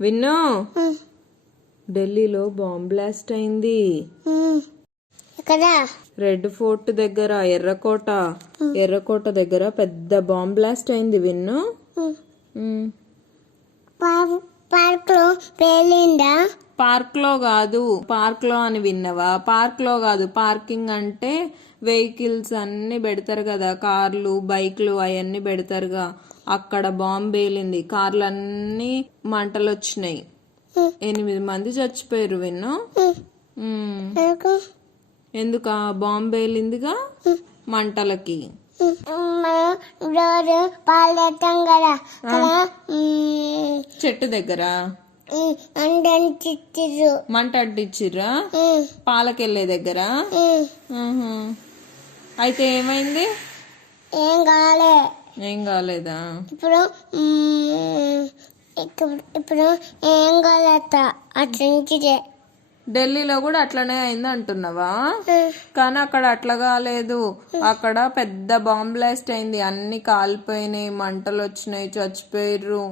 విన్నో, ఢిల్లీలో bomb blast అయింది. Red fort దగ్గర, ఎర్రకోట దగ్గర పెద్ద బాంబ్ బ్లాస్ట్ అయింది. విన్ను, పార్క్ లో కాదు, పార్క్ లో అని విన్నవా? పార్క్ లో కాదు, పార్కింగ్ అంటే వెహికల్స్ అన్ని పెడతారు కదా, కార్లు బైక్లు అవన్నీ పెడతారుగా, అక్కడ బాంబు పేలింది. కార్లన్నీ మంటలు వచ్చినాయి. 8 మంది చచ్చిపోయారు. విన్ను, ఎందుక? బాంబు పేలిందిగా మంటలకి. చెట్టు దగ్గర మంట అంటించిర్రా? పాలకెళ్ళే దగ్గర. అయితే ఏమైంది? ఏం కాలేదా? ఇప్పుడు ఏం కాలేత అట్లా. ఢిల్లీలో కూడా అట్లనే అయింది అంటున్నావా? కానీ అక్కడ అట్లా కాలేదు. అక్కడ పెద్ద బాంబ్ బ్లాస్ట్ అయింది, అన్ని కాలిపోయినాయి, మంటలు వచ్చినాయి, చచ్చిపోయారు.